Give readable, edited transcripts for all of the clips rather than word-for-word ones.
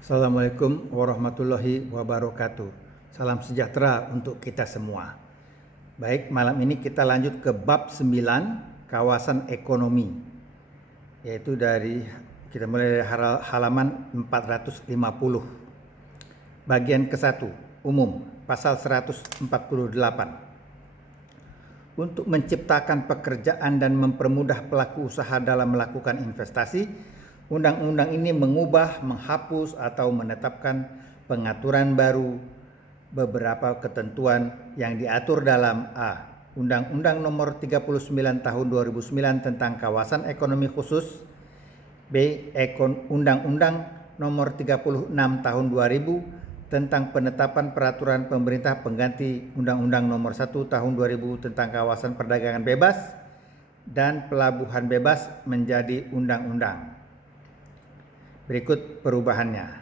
Assalamualaikum warahmatullahi wabarakatuh. Salam sejahtera untuk kita semua. Baik, malam ini kita lanjut ke bab 9, kawasan ekonomi. Yaitu kita mulai dari halaman 450. Bagian ke-1, umum, pasal 148. Untuk menciptakan pekerjaan dan mempermudah pelaku usaha dalam melakukan investasi, undang-undang ini mengubah, menghapus, atau menetapkan pengaturan baru beberapa ketentuan yang diatur dalam A. Undang-Undang Nomor 39 Tahun 2009 tentang Kawasan Ekonomi Khusus, B. Undang-Undang Nomor 36 Tahun 2000 tentang penetapan peraturan pemerintah pengganti Undang-Undang Nomor 1 Tahun 2000 tentang Kawasan Perdagangan Bebas dan Pelabuhan Bebas menjadi undang-undang. Berikut perubahannya.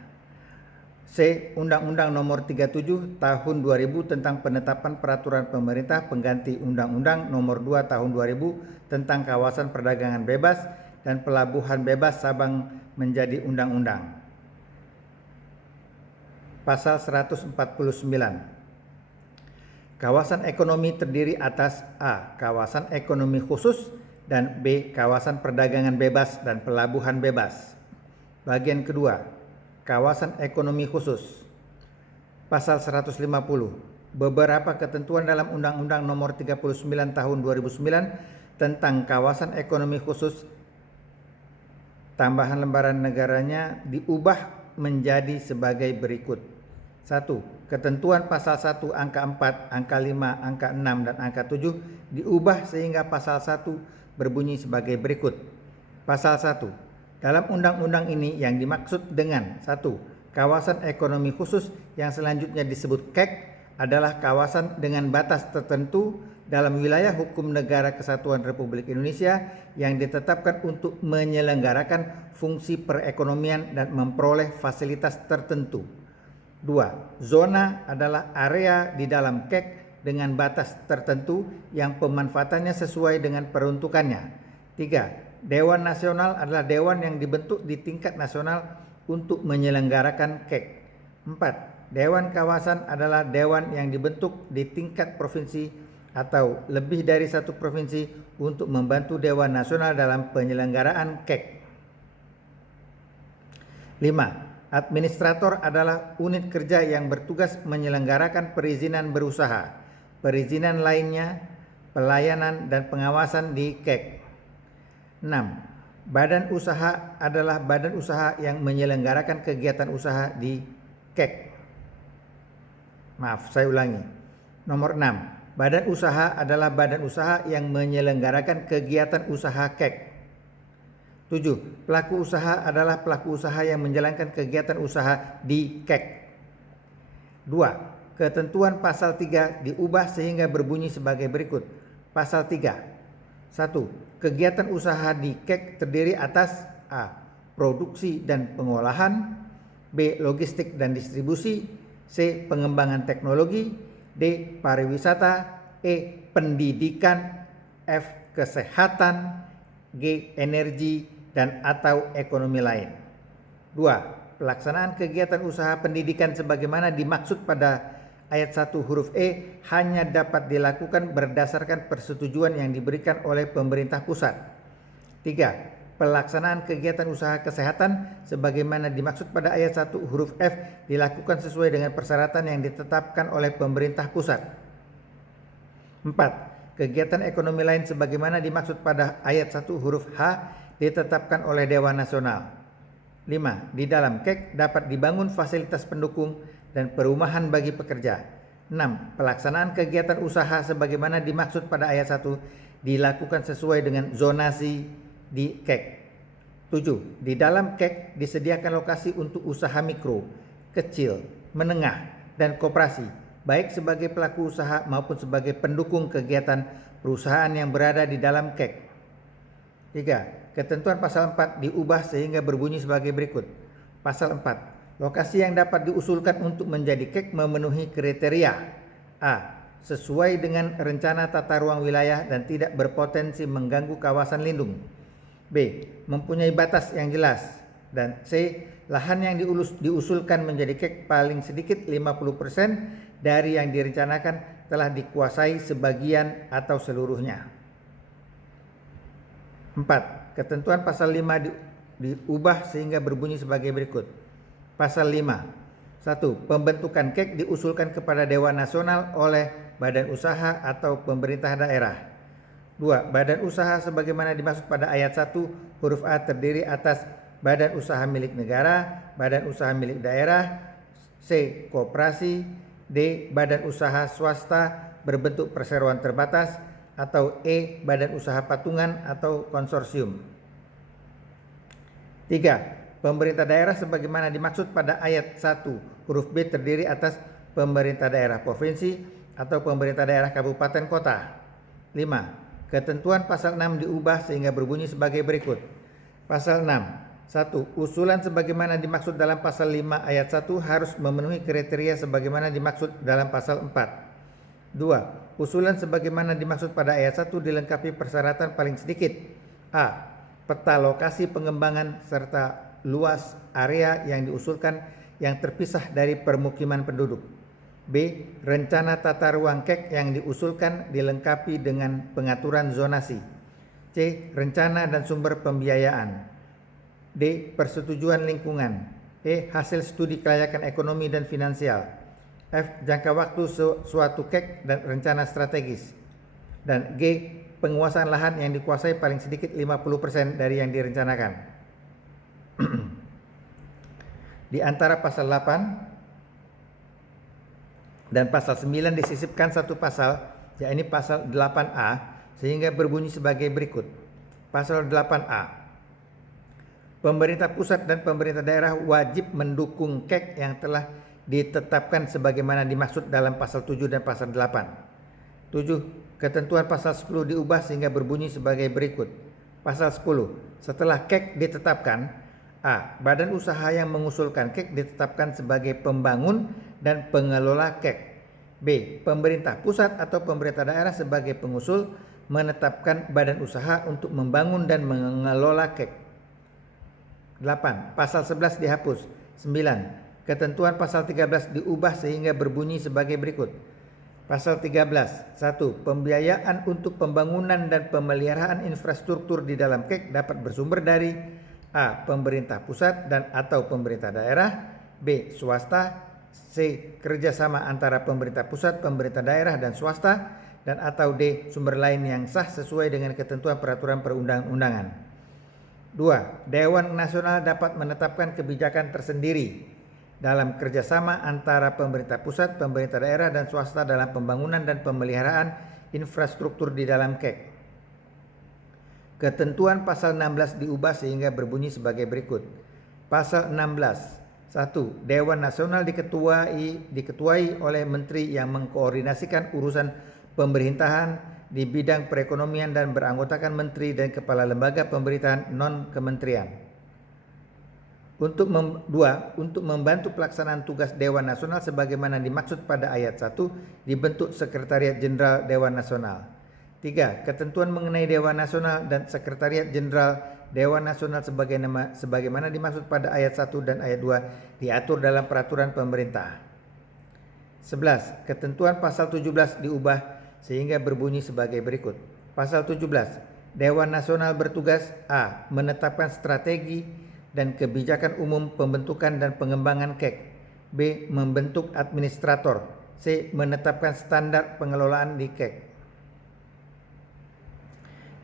C. Undang-Undang Nomor 37 Tahun 2000 tentang penetapan peraturan pemerintah pengganti Undang-Undang Nomor 2 Tahun 2000 tentang Kawasan Perdagangan Bebas dan Pelabuhan Bebas Sabang menjadi undang-undang. Pasal 149. Kawasan ekonomi terdiri atas A. Kawasan ekonomi khusus dan B. Kawasan perdagangan bebas dan pelabuhan bebas. Bagian kedua, kawasan ekonomi khusus. Pasal 150. Beberapa ketentuan dalam Undang-Undang Nomor 39 Tahun 2009 tentang kawasan ekonomi khusus, tambahan lembaran negaranya diubah menjadi sebagai berikut. 1. Ketentuan pasal 1 angka 4, angka 5, angka 6, dan angka 7 diubah sehingga pasal 1 berbunyi sebagai berikut. Pasal 1. Dalam undang-undang ini yang dimaksud dengan 1. Kawasan ekonomi khusus yang selanjutnya disebut KEK adalah kawasan dengan batas tertentu dalam wilayah hukum negara Kesatuan Republik Indonesia yang ditetapkan untuk menyelenggarakan fungsi perekonomian dan memperoleh fasilitas tertentu. 2. Zona adalah area di dalam KEK dengan batas tertentu yang pemanfaatannya sesuai dengan peruntukannya. 3. Dewan Nasional adalah dewan yang dibentuk di tingkat nasional untuk menyelenggarakan KEK. 4. Dewan Kawasan adalah dewan yang dibentuk di tingkat provinsi atau lebih dari satu provinsi untuk membantu Dewan Nasional dalam penyelenggaraan KEK. 5. Administrator adalah unit kerja yang bertugas menyelenggarakan perizinan berusaha, perizinan lainnya, pelayanan dan pengawasan di KEK. 6. Badan usaha adalah badan usaha yang menyelenggarakan kegiatan usaha di KEK. Maaf, saya ulangi. Nomor 6. Badan usaha adalah badan usaha yang menyelenggarakan kegiatan usaha KEK. 7. Pelaku usaha adalah pelaku usaha yang menjalankan kegiatan usaha di KEK. 2. Ketentuan pasal 3 diubah sehingga berbunyi sebagai berikut. Pasal 3. 1. Kegiatan usaha di KEK terdiri atas A. Produksi dan pengolahan, B. Logistik dan distribusi, C. Pengembangan teknologi, D. Pariwisata, E. Pendidikan, F. Kesehatan, G. Energi dan atau ekonomi lain. 2. Pelaksanaan kegiatan usaha pendidikan sebagaimana dimaksud pada ayat 1 huruf E hanya dapat dilakukan berdasarkan persetujuan yang diberikan oleh pemerintah pusat. 3. Pelaksanaan kegiatan usaha kesehatan sebagaimana dimaksud pada ayat 1 huruf F dilakukan sesuai dengan persyaratan yang ditetapkan oleh pemerintah pusat. 4. Kegiatan ekonomi lain sebagaimana dimaksud pada ayat 1 huruf H ditetapkan oleh Dewan Nasional. 5. Di dalam KEK dapat dibangun fasilitas pendukung dan perumahan bagi pekerja. 6. Pelaksanaan kegiatan usaha sebagaimana dimaksud pada ayat 1 dilakukan sesuai dengan zonasi di KEK. 7. Di dalam KEK disediakan lokasi untuk usaha mikro, kecil, menengah, dan koperasi, baik sebagai pelaku usaha maupun sebagai pendukung kegiatan perusahaan yang berada di dalam KEK. 3. Ketentuan pasal 4 diubah sehingga berbunyi sebagai berikut. Pasal 4. Lokasi yang dapat diusulkan untuk menjadi KEK memenuhi kriteria A. Sesuai dengan rencana tata ruang wilayah dan tidak berpotensi mengganggu kawasan lindung. B. Mempunyai batas yang jelas. Dan C. Lahan yang diusulkan menjadi KEK paling sedikit 50% dari yang direncanakan telah dikuasai sebagian atau seluruhnya. 4. Ketentuan pasal 5 diubah sehingga berbunyi sebagai berikut. Pasal 5. 1. Pembentukan KEK diusulkan kepada Dewan Nasional oleh badan usaha atau pemerintah daerah. 2. Badan usaha sebagaimana dimaksud pada ayat 1 huruf A terdiri atas badan usaha milik negara, badan usaha milik daerah, C. Koperasi, D. Badan usaha swasta berbentuk perseroan terbatas, atau E. Badan usaha patungan atau konsorsium. 3. Pemerintah daerah sebagaimana dimaksud pada ayat 1 huruf B terdiri atas pemerintah daerah provinsi atau pemerintah daerah kabupaten kota. 5. Ketentuan pasal 6 diubah sehingga berbunyi sebagai berikut. Pasal 6. 1. Usulan sebagaimana dimaksud dalam pasal 5 ayat 1 harus memenuhi kriteria sebagaimana dimaksud dalam pasal 4. 2. Usulan sebagaimana dimaksud pada ayat 1 dilengkapi persyaratan paling sedikit. A. Peta lokasi pengembangan serta luas area yang diusulkan yang terpisah dari permukiman penduduk. B. Rencana tata ruang KEK yang diusulkan dilengkapi dengan pengaturan zonasi. C. Rencana dan sumber pembiayaan. D. Persetujuan lingkungan. E. Hasil studi kelayakan ekonomi dan finansial. F. Jangka waktu suatu KEK dan rencana strategis. Dan G. Penguasaan lahan yang dikuasai paling sedikit 50% dari yang direncanakan. Di antara pasal 8 dan pasal 9 disisipkan satu pasal, yakni pasal 8A, sehingga berbunyi sebagai berikut. Pasal 8A. Pemerintah pusat dan pemerintah daerah wajib mendukung KEK yang telah ditetapkan sebagaimana dimaksud dalam pasal 7 dan pasal 8. 7. Ketentuan pasal 10 diubah sehingga berbunyi sebagai berikut. Pasal 10. Setelah KEK ditetapkan, A. Badan usaha yang mengusulkan KEK ditetapkan sebagai pembangun dan pengelola KEK. B. Pemerintah pusat atau pemerintah daerah sebagai pengusul menetapkan badan usaha untuk membangun dan mengelola KEK. 8. Pasal 11 dihapus. 9. Ketentuan pasal 13 diubah sehingga berbunyi sebagai berikut. Pasal 13. 1. Pembiayaan untuk pembangunan dan pemeliharaan infrastruktur di dalam KEK dapat bersumber dari A. Pemerintah pusat dan atau pemerintah daerah. B. Swasta. C. Kerjasama antara pemerintah pusat, pemerintah daerah, dan swasta. Dan atau D. Sumber lain yang sah sesuai dengan ketentuan peraturan perundang-undangan. 2. Dewan Nasional dapat menetapkan kebijakan tersendiri dalam kerjasama antara pemerintah pusat, pemerintah daerah, dan swasta dalam pembangunan dan pemeliharaan infrastruktur di dalam KEK. Ketentuan pasal 16 diubah sehingga berbunyi sebagai berikut. Pasal 16. 1. Dewan Nasional diketuai oleh menteri yang mengkoordinasikan urusan pemerintahan di bidang perekonomian dan beranggotakan menteri dan kepala lembaga pemerintahan non-kementerian. Untuk membantu pelaksanaan tugas Dewan Nasional sebagaimana dimaksud pada ayat 1, dibentuk Sekretariat Jenderal Dewan Nasional. 3. Ketentuan mengenai Dewan Nasional dan Sekretariat Jenderal Dewan Nasional sebagaimana dimaksud pada ayat 1 dan ayat 2 diatur dalam peraturan pemerintah. 11. Ketentuan pasal 17 diubah sehingga berbunyi sebagai berikut. Pasal 17. Dewan Nasional bertugas A. Menetapkan strategi dan kebijakan umum pembentukan dan pengembangan KEK. B. Membentuk administrator. C. Menetapkan standar pengelolaan di KEK.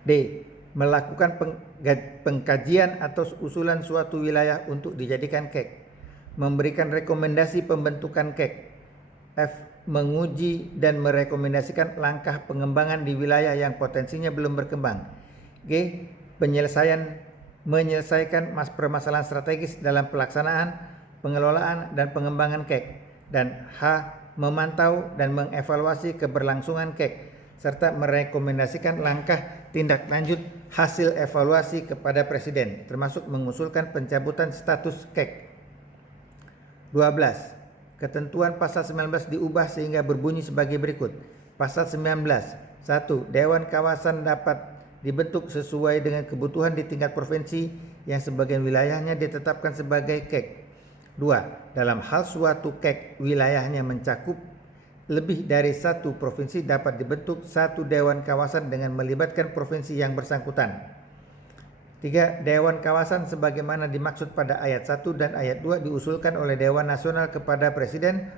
D. Melakukan pengkajian atau usulan suatu wilayah untuk dijadikan KEK. Memberikan rekomendasi pembentukan KEK. F. Menguji dan merekomendasikan langkah pengembangan di wilayah yang potensinya belum berkembang. G. Menyelesaikan permasalahan strategis dalam pelaksanaan, pengelolaan, dan pengembangan KEK. Dan H. Memantau dan mengevaluasi keberlangsungan KEK serta merekomendasikan langkah tindak lanjut hasil evaluasi kepada Presiden, termasuk mengusulkan pencabutan status KEK. 12. Ketentuan pasal 19 diubah sehingga berbunyi sebagai berikut. Pasal 19. 1. Dewan Kawasan dapat dibentuk sesuai dengan kebutuhan di tingkat provinsi yang sebagian wilayahnya ditetapkan sebagai KEK. 2. Dalam hal suatu KEK wilayahnya mencakup lebih dari satu provinsi, dapat dibentuk satu dewan kawasan dengan melibatkan provinsi yang bersangkutan. 3. Dewan kawasan sebagaimana dimaksud pada ayat 1 dan ayat 2 diusulkan oleh Dewan Nasional kepada Presiden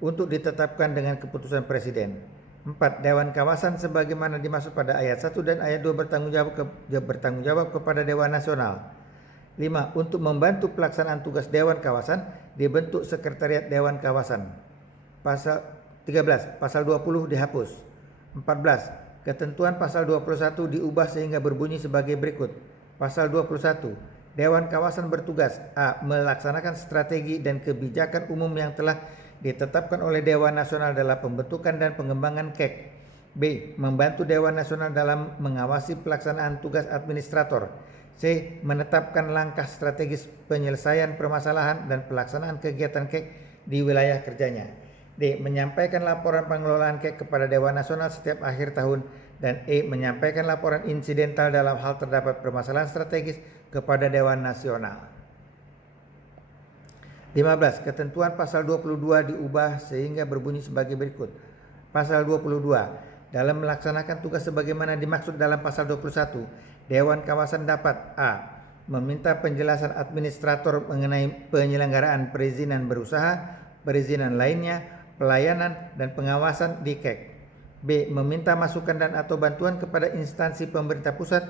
untuk ditetapkan dengan keputusan Presiden. 4. Dewan kawasan sebagaimana dimaksud pada ayat 1 dan ayat 2 bertanggung jawab kepada Dewan Nasional. 5. Untuk membantu pelaksanaan tugas Dewan Kawasan dibentuk Sekretariat Dewan Kawasan. Pasal 13. Pasal 20 dihapus. 14. Ketentuan pasal 21 diubah sehingga berbunyi sebagai berikut. Pasal 21. Dewan Kawasan bertugas: A. Melaksanakan strategi dan kebijakan umum yang telah ditetapkan oleh Dewan Nasional dalam pembentukan dan pengembangan KEK. B. Membantu Dewan Nasional dalam mengawasi pelaksanaan tugas administrator. C. Menetapkan langkah strategis penyelesaian permasalahan dan pelaksanaan kegiatan KEK di wilayah kerjanya. D. Menyampaikan laporan pengelolaan KEK kepada Dewan Nasional setiap akhir tahun. Dan E. Menyampaikan laporan insidental dalam hal terdapat permasalahan strategis kepada Dewan Nasional. 15. Ketentuan pasal 22 diubah sehingga berbunyi sebagai berikut. Pasal 22. Dalam melaksanakan tugas sebagaimana dimaksud dalam pasal 21, Dewan Kawasan dapat: A. Meminta penjelasan administrator mengenai penyelenggaraan perizinan berusaha, perizinan lainnya, pelayanan, dan pengawasan di KEK. B. Meminta masukan dan atau bantuan kepada instansi pemerintah pusat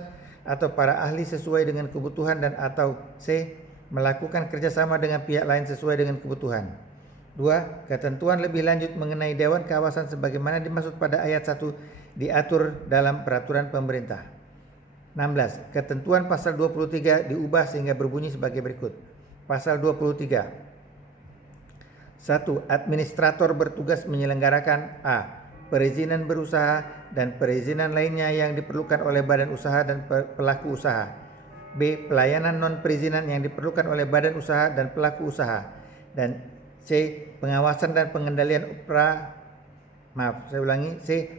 atau para ahli sesuai dengan kebutuhan, dan atau C. Melakukan kerjasama dengan pihak lain sesuai dengan kebutuhan. 2. Ketentuan lebih lanjut mengenai Dewan Kawasan sebagaimana dimaksud pada ayat 1 diatur dalam peraturan pemerintah. 16. Ketentuan pasal 23 diubah sehingga berbunyi sebagai berikut. Pasal 23. 1. Administrator bertugas menyelenggarakan: A. Perizinan berusaha dan perizinan lainnya yang diperlukan oleh badan usaha dan pelaku usaha. B. Pelayanan non-perizinan yang diperlukan oleh badan usaha dan pelaku usaha. Dan C. Pengawasan dan pengendalian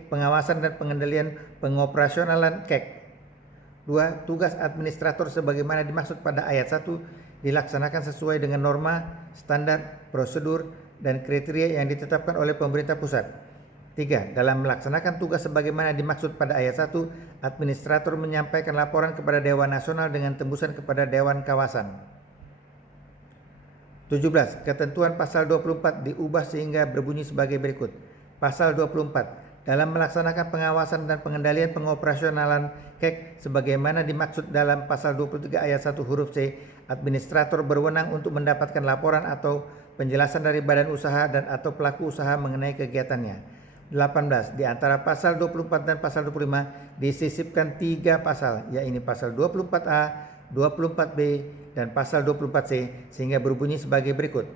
pengawasan dan pengendalian pengoperasionalan KEK. 2. Tugas administrator sebagaimana dimaksud pada ayat 1 dilaksanakan sesuai dengan norma, standar, prosedur, dan kriteria yang ditetapkan oleh pemerintah pusat. 3. Dalam melaksanakan tugas sebagaimana dimaksud pada ayat 1, administrator menyampaikan laporan kepada Dewan Nasional dengan tembusan kepada Dewan Kawasan. 17. Ketentuan pasal 24 diubah sehingga berbunyi sebagai berikut. Pasal 24. Dalam melaksanakan pengawasan dan pengendalian pengoperasionalan KEK sebagaimana dimaksud dalam pasal 23 ayat 1 huruf C, administrator berwenang untuk mendapatkan laporan atau penjelasan dari badan usaha dan atau pelaku usaha mengenai kegiatannya. 18. Di antara pasal 24 dan pasal 25 disisipkan 3 pasal, yaitu pasal 24A, 24B, dan pasal 24C sehingga berbunyi sebagai berikut.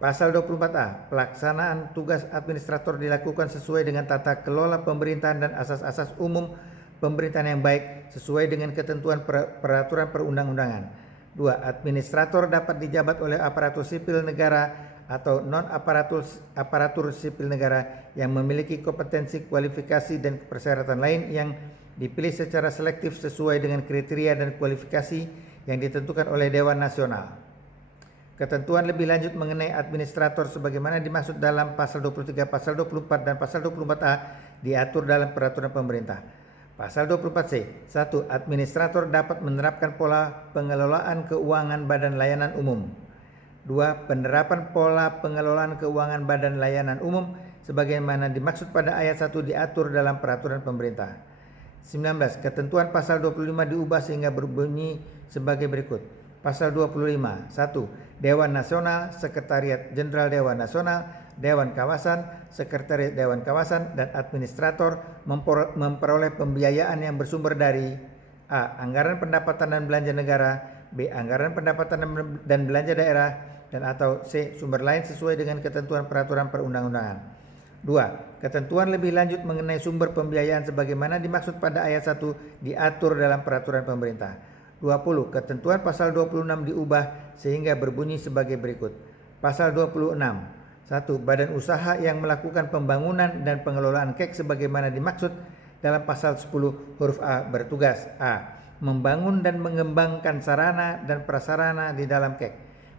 Pasal 24A. Pelaksanaan tugas administrator dilakukan sesuai dengan tata kelola pemerintahan dan asas-asas umum pemerintahan yang baik sesuai dengan ketentuan peraturan perundang-undangan. 2. Administrator dapat dijabat oleh aparatur sipil negara atau non-aparatur sipil negara yang memiliki kompetensi, kualifikasi, dan persyaratan lain yang dipilih secara selektif sesuai dengan kriteria dan kualifikasi yang ditentukan oleh Dewan Nasional. Ketentuan lebih lanjut mengenai administrator sebagaimana dimaksud dalam pasal 23, pasal 24, dan pasal 24A diatur dalam peraturan pemerintah. Pasal 24C. 1. Administrator dapat menerapkan pola pengelolaan keuangan badan layanan umum. 2. Penerapan pola pengelolaan keuangan badan layanan umum sebagaimana dimaksud pada ayat 1 diatur dalam peraturan pemerintah. 19. Ketentuan pasal 25 diubah sehingga berbunyi sebagai berikut. Pasal 25. 1. Dewan Nasional, Sekretariat Jenderal Dewan Nasional, Dewan Kawasan, Sekretariat Dewan Kawasan, dan administrator memperoleh pembiayaan yang bersumber dari: A. Anggaran pendapatan dan belanja negara, B. Anggaran pendapatan dan belanja daerah, dan atau C. Sumber lain sesuai dengan ketentuan peraturan perundang-undangan. 2. Ketentuan lebih lanjut mengenai sumber pembiayaan sebagaimana dimaksud pada ayat 1 diatur dalam peraturan pemerintah. 20. Ketentuan pasal 26 diubah sehingga berbunyi sebagai berikut. Pasal 26. 1. Badan usaha yang melakukan pembangunan dan pengelolaan KEK sebagaimana dimaksud dalam pasal 10 huruf A bertugas: A. membangun dan mengembangkan sarana dan prasarana di dalam KEK.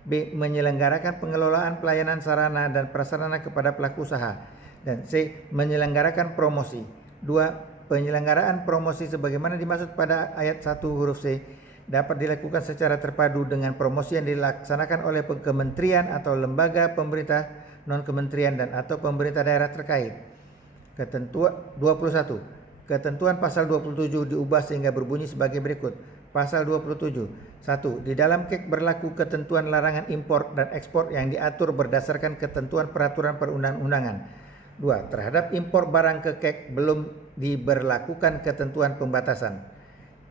B. Menyelenggarakan pengelolaan pelayanan sarana dan prasarana kepada pelaku usaha. Dan C. Menyelenggarakan promosi. 2. Penyelenggaraan promosi sebagaimana dimaksud pada ayat 1 huruf C dapat dilakukan secara terpadu dengan promosi yang dilaksanakan oleh kementerian atau lembaga pemerintah non-kementerian dan atau pemerintah daerah terkait. Ketentuan 21. Ketentuan pasal 27 diubah sehingga berbunyi sebagai berikut. Pasal 27. 1. Di dalam KEK berlaku ketentuan larangan impor dan ekspor yang diatur berdasarkan ketentuan peraturan perundang-undangan. 2. Terhadap impor barang ke KEK belum diberlakukan ketentuan pembatasan.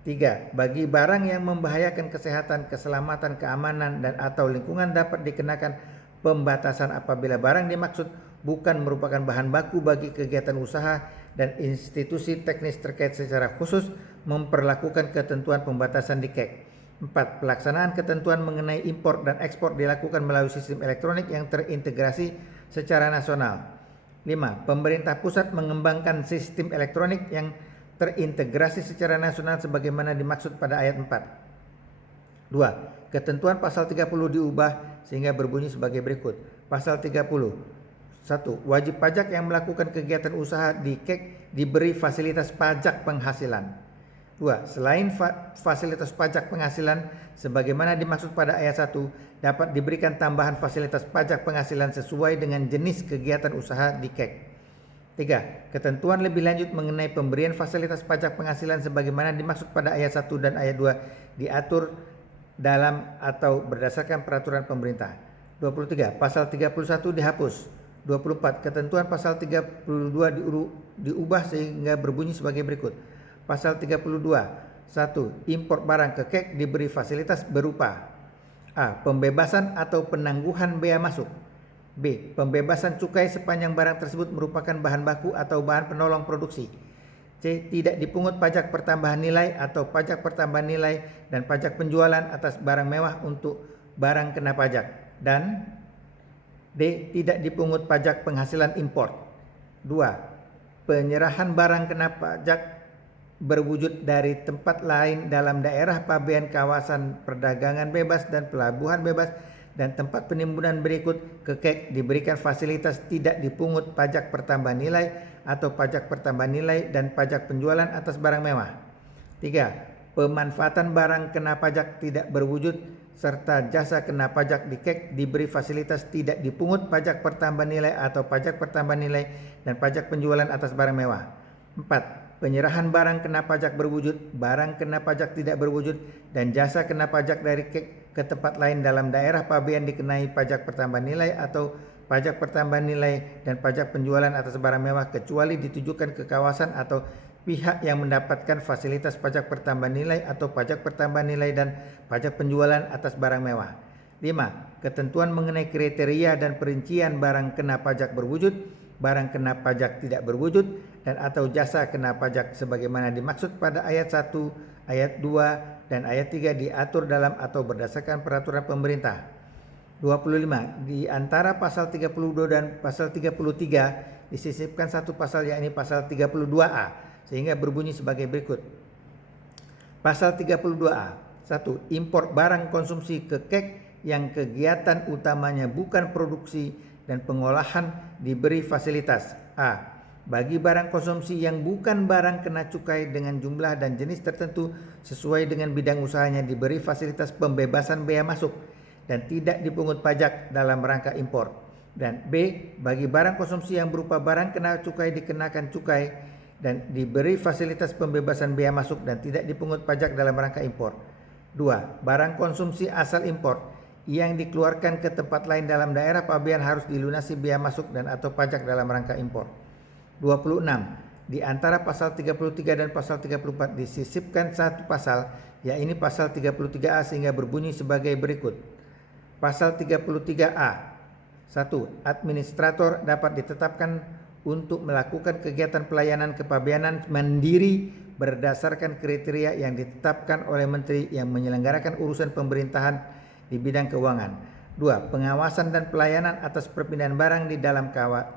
3. Bagi barang yang membahayakan kesehatan, keselamatan, keamanan, dan atau lingkungan dapat dikenakan pembatasan apabila barang dimaksud bukan merupakan bahan baku bagi kegiatan usaha dan institusi teknis terkait secara khusus memperlakukan ketentuan pembatasan di KEK. 4. Pelaksanaan ketentuan mengenai impor dan ekspor dilakukan melalui sistem elektronik yang terintegrasi secara nasional. 5. Pemerintah pusat mengembangkan sistem elektronik yang terintegrasi secara nasional sebagaimana dimaksud pada ayat 4. 2. Ketentuan pasal 30 diubah sehingga berbunyi sebagai berikut. Pasal 30. 1. Wajib pajak yang melakukan kegiatan usaha di KEK diberi fasilitas pajak penghasilan. 2. Selain fasilitas pajak penghasilan sebagaimana dimaksud pada ayat 1, dapat diberikan tambahan fasilitas pajak penghasilan sesuai dengan jenis kegiatan usaha di KEK. 3. Ketentuan lebih lanjut mengenai pemberian fasilitas pajak penghasilan sebagaimana dimaksud pada ayat 1 dan ayat 2 diatur dalam atau berdasarkan peraturan pemerintah. 23. Pasal 31 dihapus. 24. Ketentuan pasal 32 diubah sehingga berbunyi sebagai berikut. Pasal 32. 1. Impor barang ke KEK diberi fasilitas berupa A. Pembebasan atau penangguhan bea masuk. B. Pembebasan cukai sepanjang barang tersebut merupakan bahan baku atau bahan penolong produksi. C. Tidak dipungut pajak pertambahan nilai atau pajak pertambahan nilai dan pajak penjualan atas barang mewah untuk barang kena pajak. Dan D. Tidak dipungut pajak penghasilan impor. 2. Penyerahan barang kena pajak berwujud dari tempat lain dalam daerah pabean kawasan perdagangan bebas dan pelabuhan bebas dan tempat penimbunan berikut ke KEK diberikan fasilitas tidak dipungut pajak pertambahan nilai atau pajak pertambahan nilai dan pajak penjualan atas barang mewah. 3. Pemanfaatan barang kena pajak tidak berwujud serta jasa kena pajak di KEK diberi fasilitas tidak dipungut pajak pertambahan nilai atau pajak pertambahan nilai dan pajak penjualan atas barang mewah. 4. Penyerahan barang kena pajak berwujud, barang kena pajak tidak berwujud, dan jasa kena pajak dari KEK ke tempat lain dalam daerah pabean dikenai pajak pertambahan nilai atau pajak pertambahan nilai dan pajak penjualan atas barang mewah kecuali ditujukan ke kawasan atau pihak yang mendapatkan fasilitas pajak pertambahan nilai atau pajak pertambahan nilai dan pajak penjualan atas barang mewah. 5. Ketentuan mengenai kriteria dan perincian barang kena pajak berwujud, barang kena pajak tidak berwujud, dan atau jasa kena pajak sebagaimana dimaksud pada ayat 1, ayat 2, dan ayat 3 diatur dalam atau berdasarkan peraturan pemerintah. 25. Di antara pasal 32 dan pasal 33 disisipkan satu pasal yakni pasal 32A sehingga berbunyi sebagai berikut. Pasal 32A. 1. Impor barang konsumsi ke KEK yang kegiatan utamanya bukan produksi dan pengolahan diberi fasilitas A. Bagi barang konsumsi yang bukan barang kena cukai dengan jumlah dan jenis tertentu sesuai dengan bidang usahanya diberi fasilitas pembebasan bea masuk dan tidak dipungut pajak dalam rangka impor. Dan B. Bagi barang konsumsi yang berupa barang kena cukai dikenakan cukai dan diberi fasilitas pembebasan bea masuk dan tidak dipungut pajak dalam rangka impor. 2. Barang konsumsi asal impor yang dikeluarkan ke tempat lain dalam daerah pabean harus dilunasi bea masuk dan atau pajak dalam rangka impor. 26. Di antara pasal 33 dan pasal 34 disisipkan satu pasal yakni pasal 33A sehingga berbunyi sebagai berikut. Pasal 33A. 1. Administrator dapat ditetapkan untuk melakukan kegiatan pelayanan kepabeanan mandiri berdasarkan kriteria yang ditetapkan oleh menteri yang menyelenggarakan urusan pemerintahan di bidang keuangan. 2. Pengawasan dan pelayanan atas perpindahan barang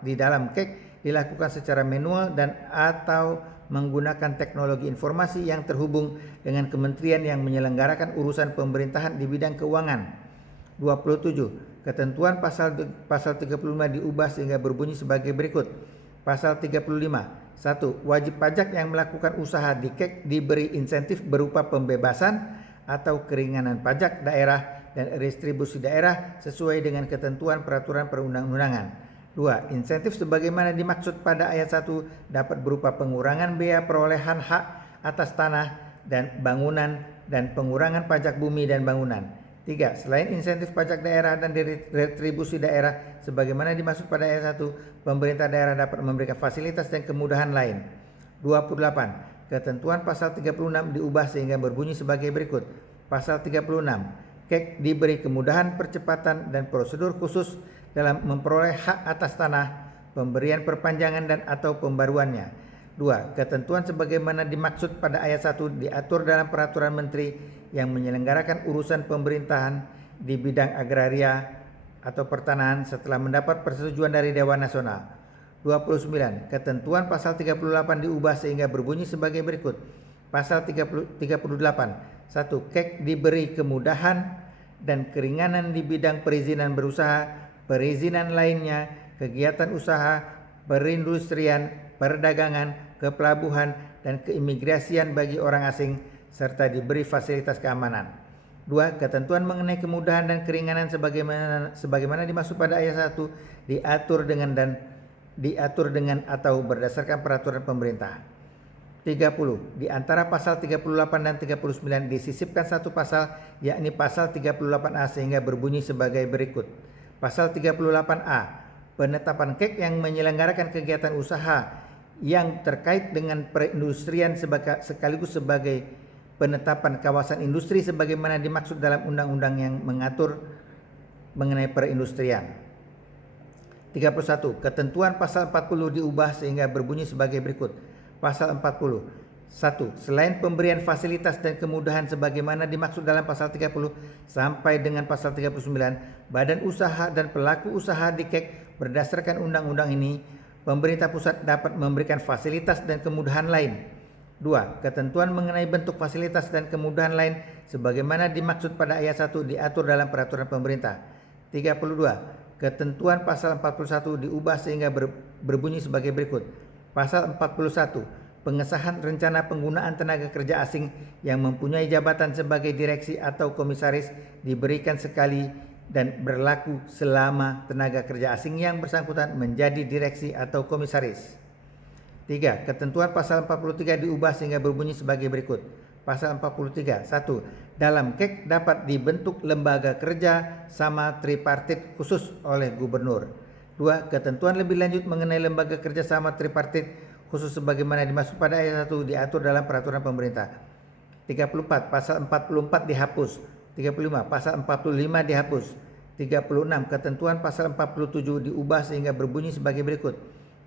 di dalam KEK dilakukan secara manual dan atau menggunakan teknologi informasi yang terhubung dengan kementerian yang menyelenggarakan urusan pemerintahan di bidang keuangan. 27. Ketentuan pasal 35 diubah sehingga berbunyi sebagai berikut. Pasal 35. 1. Wajib pajak yang melakukan usaha di KEK diberi insentif berupa pembebasan atau keringanan pajak daerah dan restribusi daerah sesuai dengan ketentuan peraturan perundang-undangan. 2. Insentif sebagaimana dimaksud pada ayat 1 dapat berupa pengurangan biaya perolehan hak atas tanah dan bangunan dan pengurangan pajak bumi dan bangunan. 3. Selain insentif pajak daerah dan retribusi daerah sebagaimana dimaksud pada ayat 1, pemerintah daerah dapat memberikan fasilitas dan kemudahan lain. 28. Ketentuan pasal 36 diubah sehingga berbunyi sebagai berikut. Pasal 36. KEK diberi kemudahan percepatan dan prosedur khusus dalam memperoleh hak atas tanah, pemberian perpanjangan dan atau pembaruannya. 2. Ketentuan sebagaimana dimaksud pada ayat 1 diatur dalam peraturan menteri yang menyelenggarakan urusan pemerintahan di bidang agraria atau pertanahan setelah mendapat persetujuan dari Dewan Nasional. 29. Ketentuan pasal 38 diubah sehingga berbunyi sebagai berikut. Pasal 38. 1. KEK diberi kemudahan dan keringanan di bidang perizinan berusaha, perizinan lainnya, kegiatan usaha, perindustrian, perdagangan, kepelabuhan, dan keimigrasian bagi orang asing, serta diberi fasilitas keamanan. 2. Ketentuan mengenai kemudahan dan keringanan sebagaimana dimaksud pada ayat 1 diatur dengan atau berdasarkan peraturan pemerintah. 30. Di antara pasal 38 dan 39 disisipkan satu pasal, yakni pasal 38A sehingga berbunyi sebagai berikut. Pasal 38A. Penetapan KEK yang menyelenggarakan kegiatan usaha yang terkait dengan perindustrian sekaligus sebagai penetapan kawasan industri sebagaimana dimaksud dalam undang-undang yang mengatur mengenai perindustrian. 31. Ketentuan pasal 40 diubah sehingga berbunyi sebagai berikut. Pasal 40. 1. Selain pemberian fasilitas dan kemudahan sebagaimana dimaksud dalam pasal 30 sampai dengan pasal 39, badan usaha dan pelaku usaha di KEK berdasarkan undang-undang ini, pemerintah pusat dapat memberikan fasilitas dan kemudahan lain. 2. Ketentuan mengenai bentuk fasilitas dan kemudahan lain sebagaimana dimaksud pada ayat 1 diatur dalam peraturan pemerintah. 32. Ketentuan pasal 41 diubah sehingga berbunyi sebagai berikut. Pasal 41. Pengesahan rencana penggunaan tenaga kerja asing yang mempunyai jabatan sebagai direksi atau komisaris diberikan sekali dan berlaku selama tenaga kerja asing yang bersangkutan menjadi direksi atau komisaris. 3. Ketentuan pasal 43 diubah sehingga berbunyi sebagai berikut. Pasal 43. 1. Dalam KEK dapat dibentuk lembaga kerja sama tripartit khusus oleh gubernur. 2. Ketentuan lebih lanjut mengenai lembaga kerjasama tripartit khusus sebagaimana dimaksud pada ayat 1 diatur dalam peraturan pemerintah. 34. Pasal 44 dihapus. 35. Pasal 45 dihapus. 36. Ketentuan pasal 47 diubah sehingga berbunyi sebagai berikut.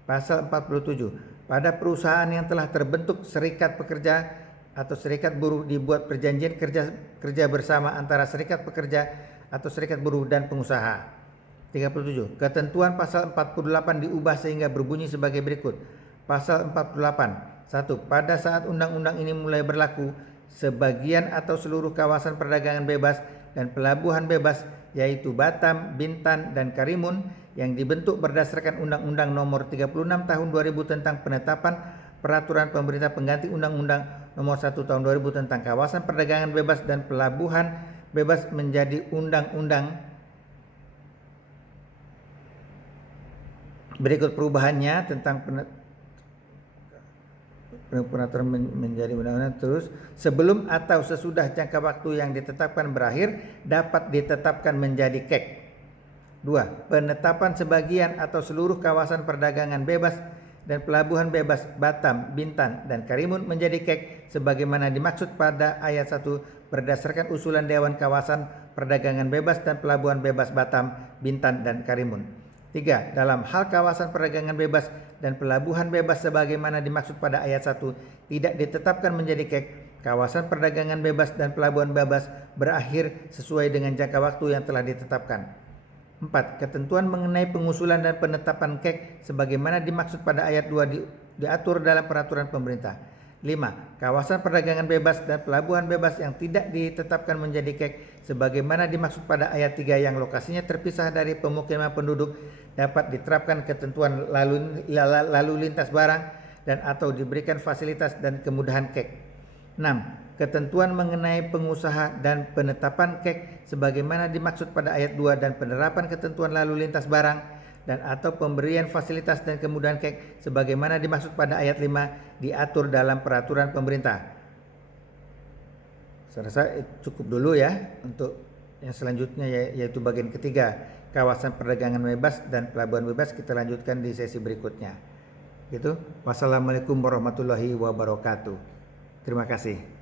Pasal 47. Pada perusahaan yang telah terbentuk serikat pekerja atau serikat buruh dibuat perjanjian kerja bersama antara serikat pekerja atau serikat buruh dan pengusaha. 37. Ketentuan pasal 48 diubah sehingga berbunyi sebagai berikut. Pasal 48. 1. Pada saat undang-undang ini mulai berlaku, sebagian atau seluruh kawasan perdagangan bebas dan pelabuhan bebas yaitu Batam, Bintan, dan Karimun yang dibentuk berdasarkan Undang-Undang Nomor 36 Tahun 2000 tentang penetapan peraturan pemerintah pengganti Undang-Undang Nomor 1 Tahun 2000 tentang kawasan perdagangan bebas dan pelabuhan bebas menjadi undang-undang. Berikut perubahannya tentang peraturan menjadi undang-undang terus sebelum atau sesudah jangka waktu yang ditetapkan berakhir dapat ditetapkan menjadi KEK. 2. Penetapan sebagian atau seluruh kawasan perdagangan bebas dan pelabuhan bebas Batam, Bintan, dan Karimun menjadi KEK sebagaimana dimaksud pada ayat 1 berdasarkan usulan Dewan Kawasan Perdagangan Bebas dan Pelabuhan Bebas Batam, Bintan, dan Karimun. 3. Dalam hal kawasan perdagangan bebas dan pelabuhan bebas sebagaimana dimaksud pada ayat 1 tidak ditetapkan menjadi KEK, kawasan perdagangan bebas dan pelabuhan bebas berakhir sesuai dengan jangka waktu yang telah ditetapkan. 4. Ketentuan mengenai pengusulan dan penetapan KEK sebagaimana dimaksud pada ayat 2 diatur dalam peraturan pemerintah. 5. Kawasan perdagangan bebas dan pelabuhan bebas yang tidak ditetapkan menjadi KEK sebagaimana dimaksud pada ayat 3 yang lokasinya terpisah dari pemukiman penduduk dapat diterapkan ketentuan lalu lintas barang dan atau diberikan fasilitas dan kemudahan KEK. 6. Ketentuan mengenai pengusaha dan penetapan KEK sebagaimana dimaksud pada ayat 2 dan penerapan ketentuan lalu lintas barang dan atau pemberian fasilitas dan kemudahan KEK sebagaimana dimaksud pada ayat 5 diatur dalam peraturan pemerintah. Saya rasa cukup dulu ya untuk yang selanjutnya yaitu bagian ketiga, kawasan perdagangan bebas dan pelabuhan bebas kita lanjutkan di sesi berikutnya. Gitu. Wassalamualaikum warahmatullahi wabarakatuh. Terima kasih.